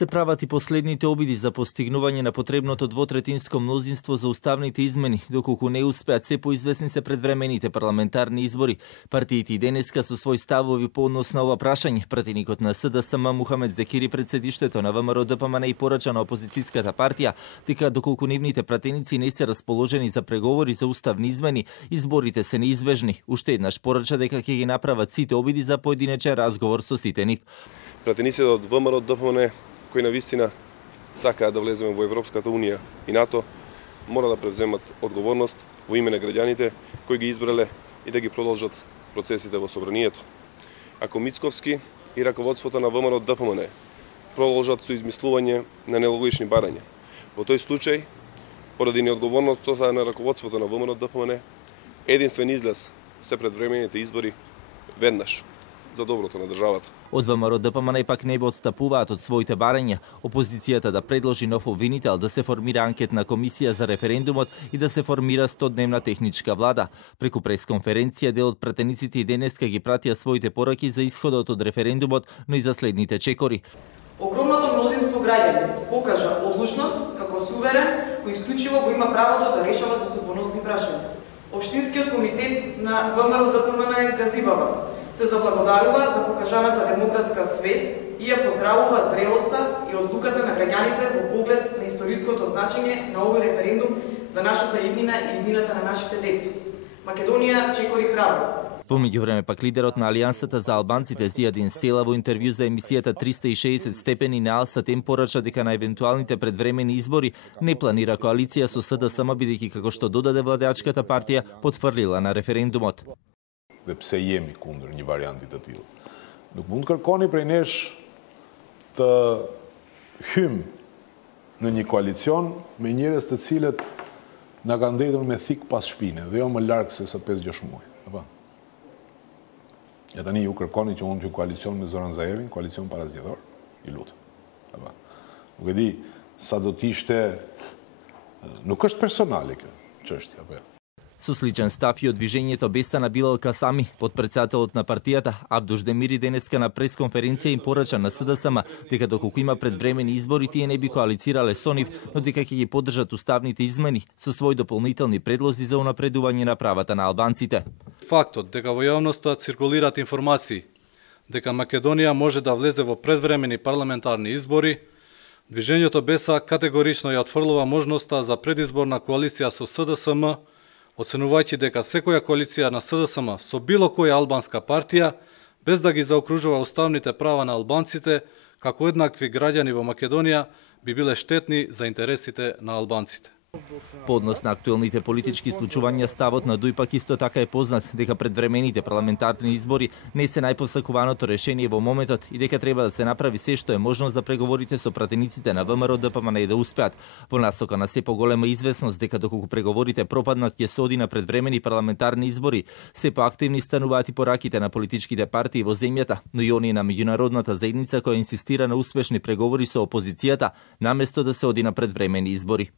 Се прават и последните обиди за постигнување на потребното двотретинско мнозинство за уставните измени, доколку не успеат се поизвестни се предвремените парламентарни избори. Партиите и денеска со своји ставови по однос на ова прашање. Пратеникот на СДСМ Мухамед Зекири пред седиштето на ВМРО ДПМН и порача на опозицијската партија дека доколку нивните пратеници не се расположени за преговори за уставни измени, изборите се неизбежни. Уште еднаш порача дека ќе ги направат сите обиди за поединечен разговор со сите нив. Пратениците од ВМРО ДПМН кои навистина сакаат да влеземе во Европската Унија и НАТО, мора да превземат одговорност во име на граѓаните кои ги избрале и да ги продолжат процесите во собранието. Ако Мицковски и раководството на ВМРО ДПМН продолжат со измислување на нелогични барања, во тој случај, поради неодговорноста на раководството на ВМРО ДПМН, единствен излез се предвремените избори веднаш за доброто на државата. Од ВМРО ДПМН пак не отстапуваат од своите барања, опозицијата да предложи нов обвинител, да се формира анкетна комисија за референдумот и да се формира 100-дневна техничка влада. Преку пресконференција дел од пратениците и денеска ги пратија своите пораки за исходот од референдумот, но и за следните чекори. Огромното мнозинство граѓани покажа одлучност како суверен кој исклучиво го има правото да решава за судбоносни прашања. Општинскиот комитет на ВМРО ДПМН Газибаба се заблагодарува за покажаната демократска свест и ја поздравува зрелоста и одлуката на граѓаните во поглед на историското значење на овој референдум за нашата иднина и иднината на нашите деца. Македонија чекори храбро. Во меѓувреме пак лидерот на Алијансата за албанците Зијадин Села во интервју за емисијата 360 степени на Алсатем порача дека на евентуалните предвремени избори не планира коалиција со СДСМ бидејќи како што додаде владеачката партија потврлила на референдумот. Dhe pse jemi kundër një varianti të tillë. Nuk mund kërkoni prej nesh të hym në një koalicion me njerëz të cilët na kanë ndetur me thik pas shpine dhe jo më larg se sa 5-6 muaj. Apo? Ja tani ju kërkoni që unë të koalicion me Zoran Zaevin, koalicion parazgjedhor, i lutem. Apo? Nuk e di sa do të ishte, nuk është personale kjo çështja, apo? Со сличен став и од движењето Бестана Билал Касами, подпредседателот на партијата Абдуш Демири денеска на пресконференција им порача на СДСМ дека доколку има предвремени избори тие не би коалицирале со нив, но дека ќе ги поддржат уставните измени со своји дополнителни предлози за унапредување на правата на албанците. Фактот дека во јавноста циркулираат информации дека Македонија може да влезе во предвремени парламентарни избори, движењето Беса категорично ја отфрлува можноста за предизборна коалиција со СДСМ, оценувајќи дека секоја коалиција на СДСМ со било која албанска партија, без да ги заокружува уставните права на албанците, како еднакви граѓани во Македонија, би биле штетни за интересите на албанците. По однос на актуелните политички случувања, ставот на ДУИ пак исто така е познат дека предвремените парламентарни избори не се најпосакуваното решение во моментот и дека треба да се направи се што е можно за преговорите со пратениците на ВМРО ДПМН да успеат. Во насока на се поголема известност дека доколку преговорите пропаднат ќе се оди на предвремени парламентарни избори, се поактивни стануваат и пораките на политичките партии во земјата, но и оние на меѓународната заедница која инсистира на успешни преговори со опозицијата, наместо да се оди на предвремени избори.